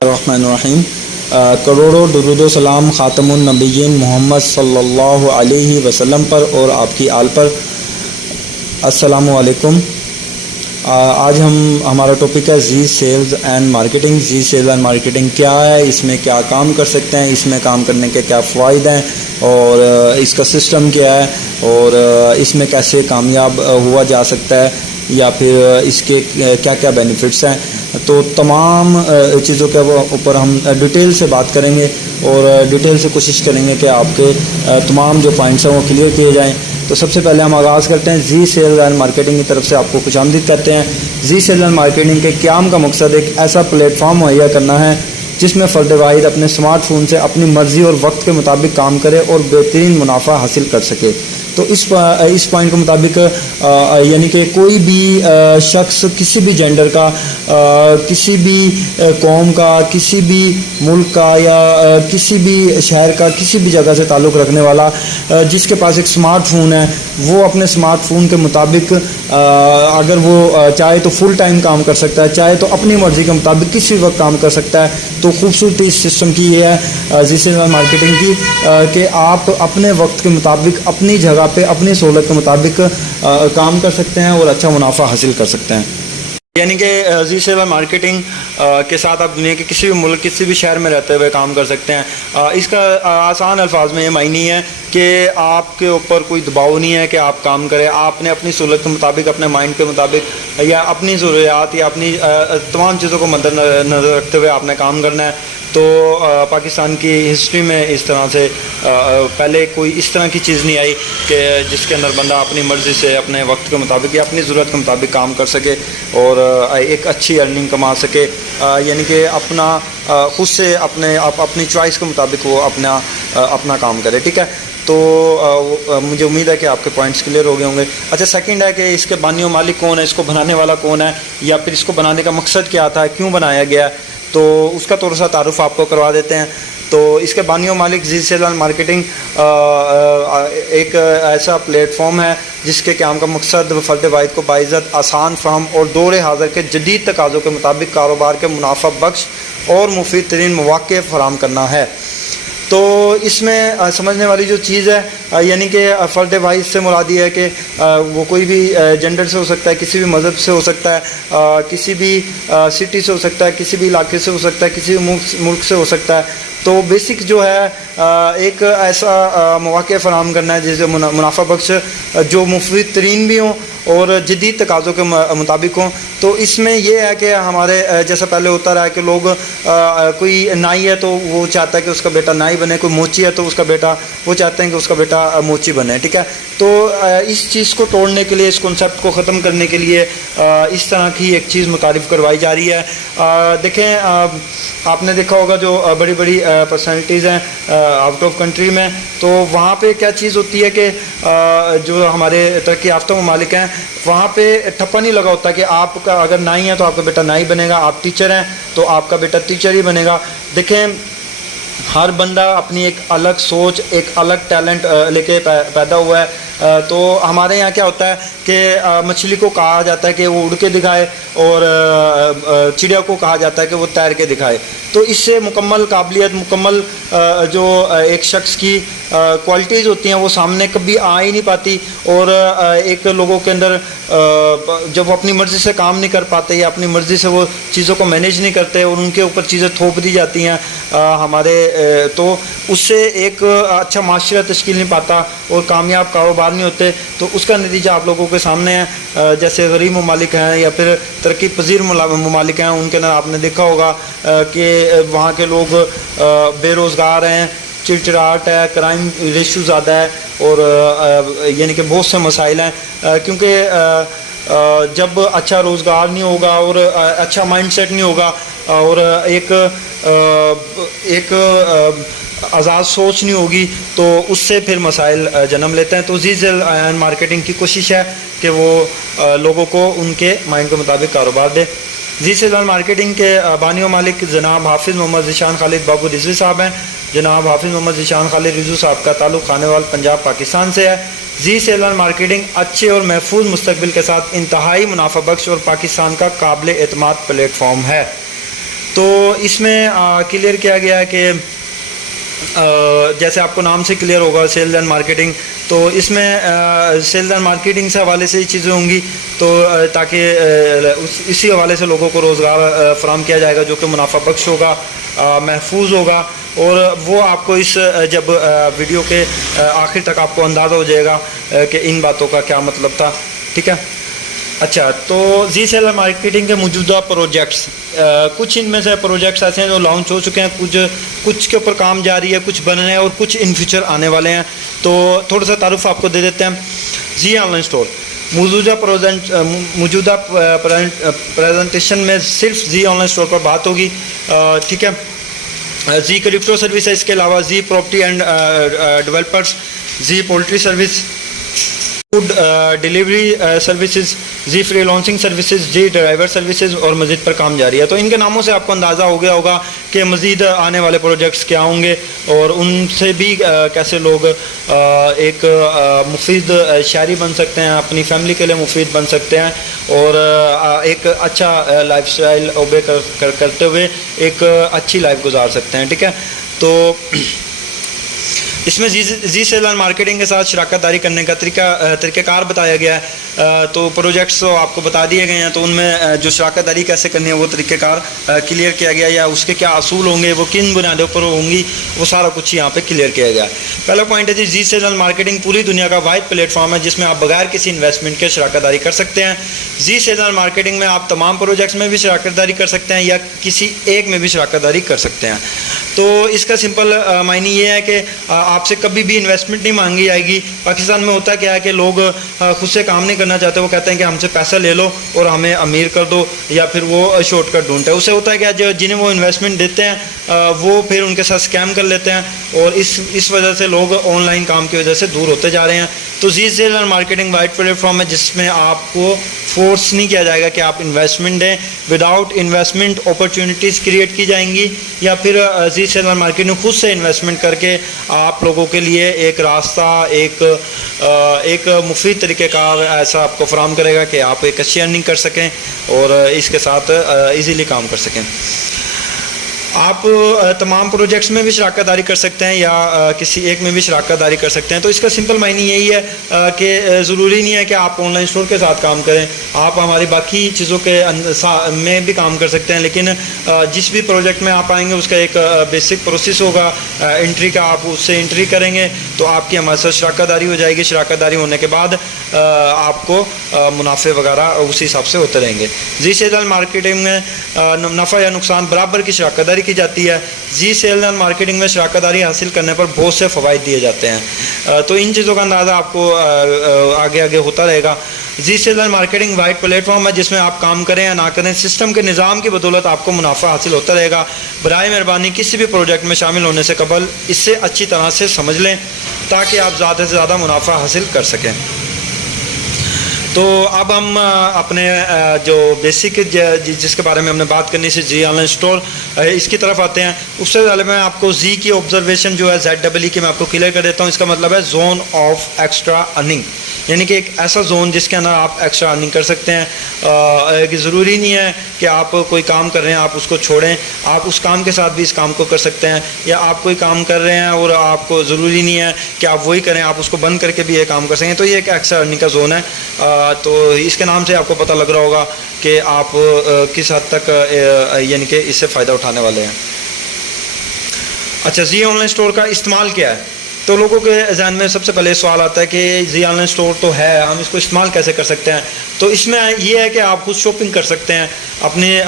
الرحمن الرحیم۔ کروڑوں درود و سلام خاتم النبیین محمد صلی اللہ علیہ وسلم پر اور آپ کی آل پر۔ السلام علیکم۔ آج ہمارا ٹاپک ہے the sales and marketing. The sales and marketing کیا ہے، اس میں کیا کام کر سکتے ہیں، اس میں کام کرنے کے کیا فوائد ہیں اور اس کا سسٹم کیا ہے اور اس میں کیسے کامیاب ہوا جا سکتا ہے یا پھر اس کے کیا کیا بینیفٹس ہیں۔ تو تمام چیزوں کے اوپر ہم ڈیٹیل سے بات کریں گے اور ڈیٹیل سے کوشش کریں گے کہ آپ کے تمام جو پوائنٹس ہیں وہ کلیئر کیے جائیں۔ تو سب سے پہلے ہم آغاز کرتے ہیں زی سیلز اینڈ مارکیٹنگ کی طرف سے آپ کو خوش آمدید کرتے ہیں۔ زی سیلز اینڈ مارکیٹنگ کے قیام کا مقصد ایک ایسا پلیٹ فارم مہیا کرنا ہے جس میں فرد واحد اپنے اسمارٹ فون سے اپنی مرضی اور وقت کے مطابق کام کرے اور بہترین منافع حاصل کر سکے۔ تو اس پوائنٹ کے مطابق یعنی کہ کوئی بھی شخص کسی بھی جینڈر کا، کسی بھی قوم کا، کسی بھی ملک کا یا کسی بھی شہر کا، کسی بھی جگہ سے تعلق رکھنے والا جس کے پاس ایک اسمارٹ فون ہے، وہ اپنے اسمارٹ فون کے مطابق اگر وہ چاہے تو فل ٹائم کام کر سکتا ہے، چاہے تو اپنی مرضی کے مطابق کسی وقت کام کر سکتا ہے۔ تو خوبصورتی اس سسٹم کی یہ ہے زی سیلز اینڈ مارکیٹنگ کی کہ آپ اپنے وقت کے مطابق اپنی جگہ پہ اپنی سہولت کے مطابق کام کر سکتے ہیں اور اچھا منافع حاصل کر سکتے ہیں۔ یعنی کہ زی سیلز اینڈ مارکیٹنگ کے ساتھ آپ دنیا کے کسی بھی ملک، کسی بھی شہر میں رہتے ہوئے کام کر سکتے ہیں۔ اس کا آسان الفاظ میں یہ معنی ہے کہ آپ کے اوپر کوئی دباؤ نہیں ہے کہ آپ کام کریں، آپ نے اپنی سہولت کے مطابق، اپنے مائنڈ کے مطابق یا اپنی ضروریات یا اپنی تمام چیزوں کو مد نظر رکھتے ہوئے آپ نے کام کرنا ہے۔ تو پاکستان کی ہسٹری میں اس طرح سے پہلے کوئی اس طرح کی چیز نہیں آئی کہ جس کے اندر بندہ اپنی مرضی سے اپنے وقت کے مطابق یا اپنی ضرورت کے مطابق کام کر سکے اور ایک اچھی ارننگ کما سکے، یعنی کہ اپنا خود سے اپنی چوائس کے مطابق وہ اپنا کام کرے۔ ٹھیک ہے، تو مجھے امید ہے کہ آپ کے پوائنٹس کلیئر ہو گئے ہوں گے۔ اچھا، سیکنڈ ہے کہ اس کے بانی و مالک کون ہے، اس کو بنانے والا کون ہے یا پھر اس کو بنانے کا مقصد کیا تھا، کیوں بنایا گیا، تو اس کا تھوڑا سا تعارف آپ کو کروا دیتے ہیں۔ تو اس کے بانی و مالک زی سیلز اینڈ مارکیٹنگ ایک ایسا پلیٹ فارم ہے جس کے قیام کا مقصد فرد واحد کو باعزت، آسان فہم اور دور حاضر کے جدید تقاضوں کے مطابق کاروبار کے منافع بخش اور مفید ترین مواقع فراہم کرنا ہے۔ تو اس میں سمجھنے والی جو چیز ہے یعنی کہ فرد واحد سے مراد یہ ہے کہ وہ کوئی بھی جینڈر سے ہو سکتا ہے، کسی بھی مذہب سے ہو سکتا ہے، کسی بھی سٹی سے ہو سکتا ہے، کسی بھی علاقے سے ہو سکتا ہے، کسی بھی ملک سے ہو سکتا ہے۔ تو بیسک جو ہے ایک ایسا مواقع فراہم کرنا ہے جسے منافع بخش جو مفید ترین بھی ہوں اور جدید تقاضوں کے مطابق ہوں۔ تو اس میں یہ ہے کہ ہمارے جیسا پہلے ہوتا رہا ہے کہ لوگ کوئی نائی ہے تو وہ چاہتا ہے کہ اس کا بیٹا نائی بنے، کوئی موچی ہے تو اس کا بیٹا، وہ چاہتے ہیں کہ اس کا بیٹا موچی بنے۔ ٹھیک ہے، تو اس چیز کو توڑنے کے لیے، اس کنسیپٹ کو ختم کرنے کے لیے اس طرح کی ایک چیز متعارف کروائی جا رہی ہے۔ دیکھیں، آپ نے دیکھا ہوگا جو بڑی بڑی پرسنالٹیز ہیں آؤٹ آف کنٹری میں، تو وہاں پہ کیا چیز ہوتی ہے کہ جو ہمارے ترقی یافتہ ممالک ہیں وہاں پہ ٹھپا نہیں لگا ہوتا کہ آپ کا اگر نائی ہے تو آپ کا بیٹا نائی بنے گا، آپ ٹیچر ہیں تو آپ کا بیٹا ٹیچر ہی بنے گا۔ دیکھیں، ہر بندہ اپنی ایک الگ سوچ، ایک الگ ٹیلنٹ لے کے پیدا ہوا ہے۔ تو ہمارے یہاں کیا ہوتا ہے کہ مچھلی کو کہا جاتا ہے کہ وہ اڑ کے دکھائے اور چڑیا کو کہا جاتا ہے کہ وہ تیر کے دکھائے۔ تو اس سے مکمل قابلیت، مکمل جو ایک شخص کی کوالٹیز ہوتی ہیں وہ سامنے کبھی آ ہی نہیں پاتی، اور ایک لوگوں کے اندر جب وہ اپنی مرضی سے کام نہیں کر پاتے یا اپنی مرضی سے وہ چیزوں کو مینیج نہیں کرتے اور ان کے اوپر چیزیں تھوپ دی جاتی ہیں ہمارے، تو اس سے ایک اچھا معاشرہ تشکیل نہیں پاتا اور کامیاب کاروبار نہیں ہوتے۔ تو اس کا نتیجہ آپ لوگوں کے سامنے ہے۔ جیسے غریب ممالک ہیں یا پھر ترقی پذیر ممالک ہیں، ان کے اندر آپ نے دیکھا ہوگا کہ وہاں کے لوگ بے روزگار ہیں، چڑچڑاہٹ ہے، کرائم ریشو زیادہ ہے اور یعنی کہ بہت سے مسائل ہیں، کیونکہ جب اچھا روزگار نہیں ہوگا اور اچھا مائنڈ سیٹ نہیں ہوگا اور ایک آزاد سوچ نہیں ہوگی تو اس سے پھر مسائل جنم لیتے ہیں۔ تو زی سیلز اینڈ مارکیٹنگ کی کوشش ہے کہ وہ لوگوں کو ان کے مائنڈ کے مطابق کاروبار دے۔ زی سیلز اینڈ مارکیٹنگ کے بانی و مالک جناب حافظ محمد ذیشان خالد بابو رضوی صاحب ہیں۔ جناب حافظ محمد ذیشان خالد رضوی صاحب کا تعلق خانیوال پنجاب پاکستان سے ہے۔ زی سیلز اینڈ مارکیٹنگ اچھے اور محفوظ مستقبل کے ساتھ انتہائی منافع بخش اور پاکستان کا قابل اعتماد پلیٹ فارم ہے۔ تو اس میں کلیئر کیا گیا ہے کہ جیسے آپ کو نام سے کلیئر ہوگا سیلز اینڈ مارکیٹنگ، تو اس میں سیلز اینڈ مارکیٹنگ سے حوالے سے ہی چیزیں ہوں گی، تو تاکہ اسی حوالے سے لوگوں کو روزگار فراہم کیا جائے گا جو کہ منافع بخش ہوگا، محفوظ ہوگا، اور وہ آپ کو اس جب ویڈیو کے آخر تک آپ کو اندازہ ہو جائے گا کہ ان باتوں کا کیا مطلب تھا. ٹھیک ہے. اچھا، تو زی سیلز مارکیٹنگ کے موجودہ پروجیکٹس، کچھ ان میں سے پروجیکٹس ایسے ہیں جو لانچ ہو چکے ہیں، کچھ کے اوپر کام جاری ہے، کچھ بن رہے ہیں، اور کچھ ان فیوچر آنے والے ہیں. تو تھوڑا سا تعارف آپ کو دے دیتے ہیں. زی آن لائن اسٹور موجودہ پریزنٹیشن میں صرف زی آن لائن اسٹور پر بات ہوگی. ٹھیک ہے. زی کرپٹو سروس ہے، اس کے علاوہ the property and developers, the poultry service, food delivery services, the freelancing services, the driver services, اور مزید پر کام جاری ہے. تو ان کے ناموں سے آپ کو اندازہ ہو گیا ہوگا کہ مزید آنے والے پروجیکٹس کیا ہوں گے، اور ان سے بھی کیسے لوگ ایک مفید شہری بن سکتے ہیں، اپنی فیملی کے لیے مفید بن سکتے ہیں، اور ایک اچھا لائف اسٹائل اوبے کرتے ہوئے ایک اچھی لائف گزار سکتے ہیں. ٹھیک ہے. تو اس میں زی سیلز اینڈ مارکیٹنگ کے ساتھ شراکت داری کرنے کا طریقہ کار بتایا گیا ہے. تو پروجیکٹس آپ کو بتا دیے گئے ہیں، تو ان میں جو شراکت داری کیسے کرنی ہے وہ طریقہ کار کلیئر کیا گیا، یا اس کے کیا اصول ہوں گے، وہ کن بنیادوں پر ہوں گی، وہ سارا کچھ یہاں پہ کلیئر کیا گیا. پہلا پوائنٹ ہے جی، زی سیلز اینڈ مارکیٹنگ پوری دنیا کا واحد پلیٹ فارم ہے جس میں آپ بغیر کسی انویسٹمنٹ کے شراکت داری کر سکتے ہیں. زی سیلز اینڈ مارکیٹنگ میں آپ تمام پروجیکٹس میں بھی شراکت داری کر سکتے ہیں، یا کسی ایک میں بھی شراکت داری کر سکتے ہیں. تو اس کا سمپل معنی یہ ہے کہ آپ سے کبھی بھی انویسٹمنٹ نہیں مانگی جائے گی. پاکستان میں ہوتا کیا ہے کہ لوگ خود سے کام نہیں کرنا چاہتے، وہ کہتے ہیں کہ ہم سے پیسہ لے لو اور ہمیں امیر کر دو، یا پھر وہ شارٹ کٹ ڈھونڈتے ہیں. اس سے ہوتا ہے کہ جنہیں وہ انویسٹمنٹ دیتے ہیں وہ پھر ان کے ساتھ اسکیم کر لیتے ہیں، اور اس وجہ سے لوگ آن لائن کام کی وجہ سے دور ہوتے جا رہے ہیں. تو the sales and marketing white platform ہے جس میں آپ کو فورس نہیں کیا جائے گا کہ آپ انویسٹمنٹ دیں. وداؤٹ انویسٹمنٹ اپرچونیٹیز کریٹ کی جائیں گی، یا پھر زی سیلز اینڈ مارکیٹنگ خود سے انویسٹمنٹ کر کے آپ لوگوں کے لیے ایک راستہ، ایک مفید طریقہ کار ایسا آپ کو فراہم کرے گا کہ آپ ایک اچھی ارننگ کر سکیں اور اس کے ساتھ ایزیلی کام کر سکیں. آپ تمام پروجیکٹس میں بھی شراکت داری کر سکتے ہیں، یا کسی ایک میں بھی شراکت داری کر سکتے ہیں. تو اس کا سمپل معنی یہی ہے کہ ضروری نہیں ہے کہ آپ آن لائن اسٹور کے ساتھ کام کریں، آپ ہماری باقی چیزوں کے میں بھی کام کر سکتے ہیں. لیکن جس بھی پروجیکٹ میں آپ آئیں گے اس کا ایک بیسک پروسیس ہوگا انٹری کا، آپ اس سے انٹری کریں گے تو آپ کی ہمارے ساتھ شراکت داری ہو جائے گی. شراکت داری ہونے کے بعد آپ کو منافع وغیرہ اسی حساب سے ہوتے رہیں گے. زی سیلز اینڈ مارکیٹنگ میں نفع یا نقصان برابر کی شراکت داری کی جاتی ہے. زی سیلز اینڈ مارکیٹنگ میں شراکت داری حاصل کرنے پر بہت سے فوائد دیے جاتے ہیں. تو ان چیزوں کا اندازہ آپ کو آگے ہوتا رہے گا. The sales and marketing white platform ہے جس میں آپ کام کریں یا نہ کریں، سسٹم کے نظام کی بدولت آپ کو منافع حاصل ہوتا رہے گا. برائے مہربانی کسی بھی پروجیکٹ میں شامل ہونے سے قبل اس سے اچھی طرح سے سمجھ لیں تاکہ آپ زیادہ سے زیادہ منافع حاصل کر سکیں. تو اب ہم اپنے جو بیسک جس کے بارے میں ہم نے بات کرنی سی، زی آن لائن اسٹور، اس کی طرف آتے ہیں. اس سے پہلے میں آپ کو زی کی آبزرویشن جو ہے ZEE کی میں آپ کو کلیئر کر دیتا ہوں. اس کا مطلب ہے زون آف ایکسٹرا ارننگ، یعنی کہ ایک ایسا زون جس کے اندر آپ ایکسٹرا ارننگ کر سکتے ہیں. کہ ضروری نہیں ہے کہ آپ کوئی کام کر رہے ہیں آپ اس کو چھوڑیں، آپ اس کام کے ساتھ بھی اس کام کو کر سکتے ہیں. یا آپ کوئی کام کر رہے ہیں اور آپ کو ضروری نہیں ہے کہ آپ وہی کریں، آپ اس کو بند کر کے بھی یہ کام کر سکیں. تو یہ ایک ایکسٹرا ارننگ کا زون ہے. تو اس کے نام سے آپ کو پتہ لگ رہا ہوگا کہ آپ کس حد تک یعنی کہ اس سے فائدہ اٹھانے والے ہیں. اچھا، زی آن لائن اسٹور کا استعمال کیا ہے؟ تو لوگوں کے ذہن میں سب سے پہلے سوال آتا ہے کہ زی آن لائن اسٹور تو ہے، ہم اس کو استعمال کیسے کر سکتے ہیں؟ تو اس میں یہ ہے کہ آپ خود شاپنگ کر سکتے ہیں. اپنے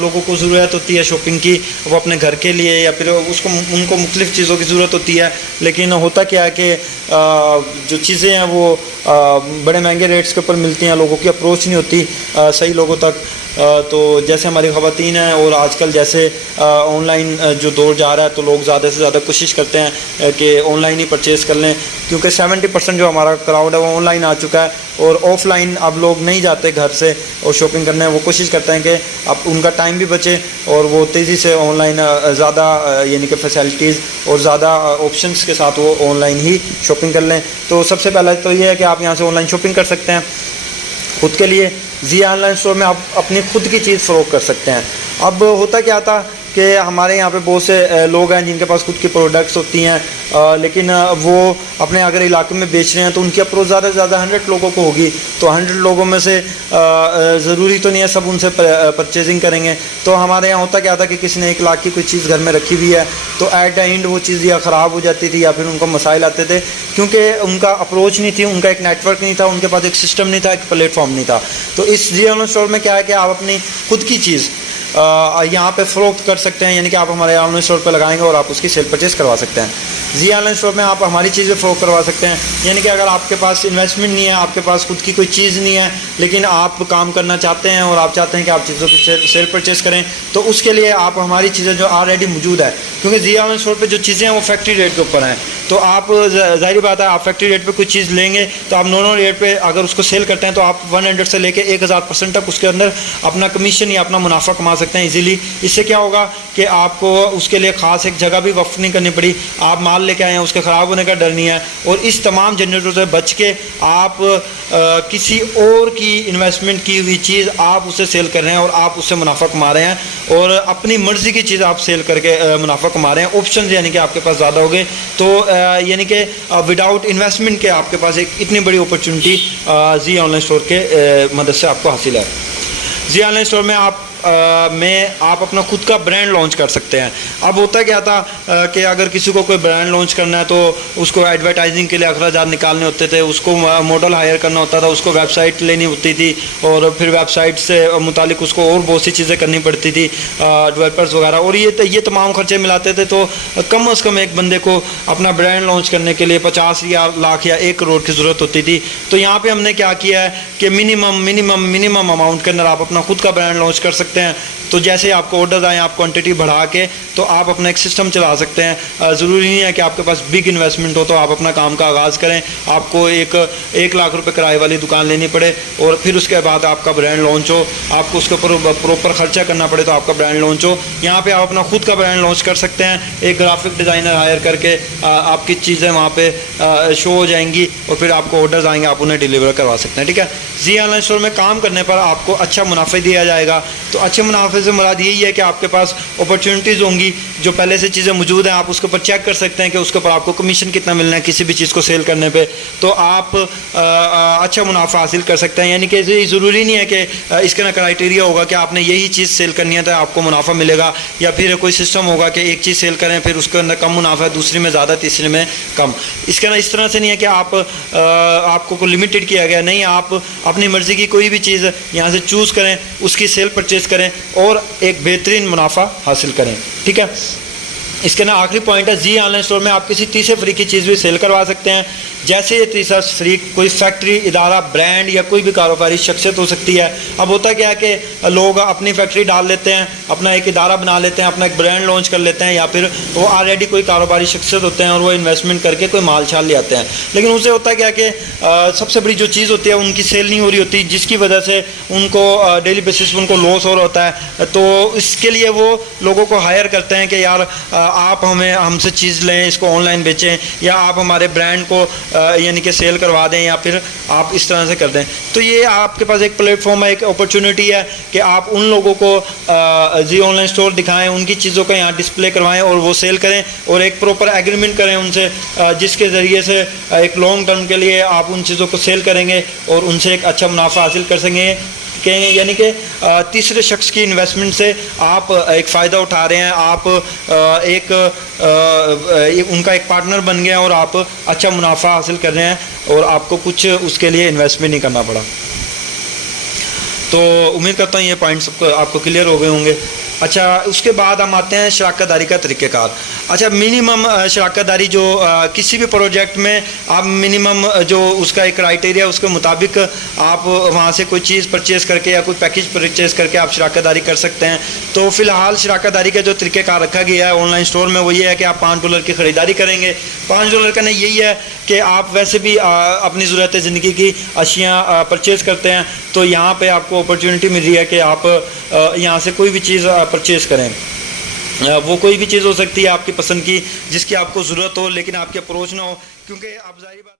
لوگوں کو ضرورت ہوتی ہے شاپنگ کی، وہ اپنے گھر کے لیے یا پھر ان کو مختلف چیزوں کی ضرورت ہوتی ہے. لیکن ہوتا کیا ہے کہ جو چیزیں ہیں وہ بڑے مہنگے ریٹس کے اوپر ملتی ہیں، لوگوں کی اپروچ نہیں ہوتی صحیح لوگوں تک. تو جیسے ہماری خواتین ہیں اور آج کل جیسے آن لائن جو دور جا رہا ہے تو لوگ زیادہ سے زیادہ کوشش کرتے ہیں کہ آن لائن ہی پرچیز کر لیں، کیونکہ 70% جو ہمارا کراؤڈ ہے وہ آن لائن آ چکا ہے. اور آف لائن اب لوگ نہیں جاتے گھر سے اور شاپنگ کرنے، وہ کوشش کرتے ہیں کہ اب ان کا ٹائم بھی بچے اور وہ تیزی سے آن لائن زیادہ یعنی کہ فیسلٹیز اور زیادہ آپشنس کے ساتھ وہ آن لائن ہی شاپنگ کر لیں. تو سب سے پہلا تو یہ ہے کہ آپ یہاں سے آن لائن شاپنگ کر سکتے ہیں خود کے لیے. زی آن لائن اسٹور میں آپ اپنی خود کی چیز فروخت کر سکتے ہیں. اب ہوتا کیا تھا کہ ہمارے یہاں پہ بہت سے لوگ ہیں جن کے پاس خود کی پروڈکٹس ہوتی ہیں، لیکن وہ اپنے اگر علاقے میں بیچ رہے ہیں تو ان کی اپروچ زیادہ سے زیادہ 100 لوگوں کو ہوگی، تو 100 لوگوں میں سے ضروری تو نہیں ہے سب ان سے پرچیزنگ کریں گے. تو ہمارے یہاں ہوتا کیا تھا کہ کسی نے 1 لاکھ کی کوئی چیز گھر میں رکھی ہوئی ہے تو ایٹ دا اینڈ وہ چیز یا خراب ہو جاتی تھی یا پھر ان کو مسائل آتے تھے، کیونکہ ان کا اپروچ نہیں تھی، ان کا ایک نیٹ ورک نہیں تھا، ان کے پاس ایک سسٹم نہیں تھا، ایک پلیٹ فارم نہیں تھا. تو اس زی آن لائن اسٹور میں کیا ہے کہ آپ اپنی خود کی چیز یہاں پہ فروخت کر سکتے ہیں، یعنی کہ آپ ہمارے آن لائن اسٹور پہ لگائیں گے اور آپ اس کی سیل پرچیز کروا سکتے ہیں. زی آن لائن اسٹور میں آپ ہماری چیزیں فروخت کروا سکتے ہیں، یعنی کہ اگر آپ کے پاس انویسٹمنٹ نہیں ہے، آپ کے پاس خود کی کوئی چیز نہیں ہے، لیکن آپ کام کرنا چاہتے ہیں اور آپ چاہتے ہیں کہ آپ چیزوں کی سیل پرچیز کریں، تو اس کے لیے آپ ہماری چیزیں جو آلریڈی موجود ہے، کیونکہ زی آن لائن اسٹور پہ جو چیزیں ہیں وہ فیکٹری ریٹ کے اوپر ہیں، تو آپ ظاہری بات ہے آپ فیکٹری ریٹ پہ کوئی چیز لیں گے تو آپ نارمل ریٹ پہ اگر اس کو سیل کرتے ہیں تو آپ 100 سے لے کے 1000% تک اس کے اندر اپنا کمیشن یا اپنا منافع کما سکتے ہیں ایزیلی. اس سے کیا ہوگا کہ آپ کو اس کے لیے خاص ایک جگہ بھی وقف نہیں کرنی پڑی، آپ مال لے کے آئے ہیں اس کے خراب ہونے کا ڈر نہیں ہے، اور اس تمام جھنجھٹوں سے بچ کے آپ کسی اور کی انویسٹمنٹ کی ہوئی چیز آپ اسے سیل کر رہے ہیں اور آپ اس سے منافع کما رہے ہیں، اور اپنی مرضی کی چیز آپ سیل کر کے منافع کما رہے ہیں. آپشنز یعنی کہ آپ کے پاس زیادہ ہو گئے، تو یعنی کہ وداؤٹ انویسٹمنٹ کے آپ کے پاس ایک اتنی بڑی opportunity Zee on line store کے مدد سے آپ کو حاصل ہے. زی آن لائن اسٹور میں آپ اپنا خود کا برانڈ لانچ کر سکتے ہیں. اب ہوتا کیا تھا کہ اگر کسی کو کوئی برانڈ لانچ کرنا ہے تو اس کو ایڈورٹائزنگ کے لیے اخراجات نکالنے ہوتے تھے، اس کو ماڈل ہائر کرنا ہوتا تھا، اس کو ویب سائٹ لینی ہوتی تھی، اور پھر ویب سائٹ سے متعلق اس کو اور بہت سی چیزیں کرنی پڑتی تھی، ڈیولپرز وغیرہ، اور یہ تمام خرچے ملاتے تھے. تو کم از کم ایک بندے کو اپنا برانڈ لانچ کرنے کے لیے 50 یا لاکھ یا 1 کروڑ کی ضرورت ہوتی تھی. تو یہاں پہ ہم نے کیا کیا ہے کہ منیمم اماؤنٹ کے اندر آپ اپنا خود کا برانڈ لانچ کر سکتے ہیں. تو جیسے آپ کو آرڈرز آئیں، آپ کوانٹٹی بڑھا کے تو آپ اپنا ایک سسٹم چلا سکتے ہیں. ضروری نہیں ہے کہ آپ کے پاس بگ انویسٹمنٹ ہو تو آپ اپنا کام کا آغاز کریں، آپ کو 1 لاکھ روپے کرائے والی دکان لینی پڑے اور پھر اس کے بعد آپ کا برانڈ لانچ ہو، آپ کو اس کے اوپر پراپر خرچہ کرنا پڑے تو آپ کا برانڈ لانچ ہو. یہاں پہ آپ اپنا خود کا برانڈ لانچ کر سکتے ہیں، ایک گرافک ڈیزائنر ہائر کر کے آپ کی چیزیں وہاں پہ شو ہو جائیں گی اور پھر آپ کو آرڈرز آئیں گے، آپ انہیں ڈیلیور کروا سکتے ہیں. ٹھیک ہے. زی آن لائن اسٹور میں کام کرنے پر آپ کو اچھا منافع دیا جائے گا. تو اچھے منافع سے مراد یہی ہے کہ آپ کے پاس اپرچونیٹیز ہوں گی، جو پہلے سے چیزیں موجود ہیں آپ اس کے اوپر چیک کر سکتے ہیں کہ اس کے اوپر آپ کو کمیشن کتنا ملنا ہے کسی بھی چیز کو سیل کرنے پہ، تو آپ اچھا منافع حاصل کر سکتے ہیں. یعنی کہ ضروری نہیں ہے کہ اس کا کرائٹیریا ہوگا کہ آپ نے یہی چیز سیل کرنی ہے تو آپ کو منافع ملے گا، یا پھر کوئی سسٹم ہوگا کہ ایک چیز سیل کریں پھر اس کے اندر کم منافع ہے، دوسری میں زیادہ، تیسری میں کم. اس کا اس طرح سے نہیں ہے کہ آپ کو لمیٹڈ کیا گیا، نہیں، آپ اپنی مرضی کی کوئی بھی چیز یہاں سے چوز کریں، اس کی سیل پرچیز کریں اور ایک بہترین منافع حاصل کریں. ٹھیک ہے. اس کے نا آخری پوائنٹ ہے، زی آن لائن اسٹور میں آپ کسی تیسرے فریق کی چیز بھی سیل کروا سکتے ہیں. جیسے یہ تیسرا فریق کوئی فیکٹری، ادارہ، برانڈ یا کوئی بھی کاروباری شخصیت ہو سکتی ہے. اب ہوتا کیا ہے کہ لوگ اپنی فیکٹری ڈال لیتے ہیں، اپنا ایک ادارہ بنا لیتے ہیں، اپنا ایک برانڈ لانچ کر لیتے ہیں، یا پھر وہ آلریڈی کوئی کاروباری شخصیت ہوتے ہیں اور وہ انویسٹمنٹ کر کے کوئی مال چھال لے آتے ہیں. لیکن اسے ہوتا کیا کہ سب سے بڑی جو چیز ہوتی ہے ان کی سیل نہیں ہو رہی ہوتی، جس کی وجہ سے ان کو ڈیلی بیسس پہ ان کو لاس ہو رہا ہوتا ہے. تو اس کے لیے وہ لوگوں کو ہائر کرتے ہیں کہ یار آپ ہم سے چیز لیں، اس کو آن لائن بیچیں، یا آپ ہمارے برانڈ کو یعنی کہ سیل کروا دیں، یا پھر آپ اس طرح سے کر دیں. تو یہ آپ کے پاس ایک پلیٹ فارم ہے، ایک اپرچونٹی ہے کہ آپ ان لوگوں کو زی آن لائن اسٹور دکھائیں، ان کی چیزوں کا یہاں ڈسپلے کروائیں اور وہ سیل کریں، اور ایک پراپر ایگریمنٹ کریں ان سے، جس کے ذریعے سے ایک لانگ ٹرم کے لیے آپ ان چیزوں کو سیل کریں گے اور ان سے ایک اچھا منافع حاصل کر سکیں گے. یعنی کہ تیسرے شخص کی انویسٹمنٹ سے آپ ایک فائدہ اٹھا رہے ہیں، آپ ان کا ایک پارٹنر بن گئے ہیں اور آپ اچھا منافع حاصل کر رہے ہیں اور آپ کو کچھ اس کے لیے انویسٹمنٹ نہیں کرنا پڑا. تو امید کرتا ہوں یہ پوائنٹس آپ کو کلیئر ہو گئے ہوں گے. اچھا، اس کے بعد ہم آتے ہیں شراکت داری کا طریقہ کار. اچھا، منیمم شراکت داری جو کسی بھی پروجیکٹ میں آپ منیمم جو اس کا ایک کرائٹیریا اس کے مطابق آپ وہاں سے کوئی چیز پرچیز کر کے یا کوئی پیکیج پرچیز کر کے آپ شراکت داری کر سکتے ہیں. تو فی الحال شراکت داری کا جو طریقہ کار رکھا گیا ہے آن لائن اسٹور میں وہ یہ ہے کہ آپ $5 کی خریداری کریں گے. $5 کا نہیں یہی ہے کہ آپ ویسے بھی اپنی ضرورت زندگی کی اشیاء پرچیز کرتے ہیں، تو یہاں پہ آپ کو اپرچونٹی مل رہی ہے کہ آپ یہاں سے کوئی بھی چیز پرچیز کریں. وہ کوئی بھی چیز ہو سکتی ہے آپ کی پسند کی جس کی آپ کو ضرورت ہو، لیکن آپ کی اپروچ نہ ہو، کیونکہ آپ ظاہر بات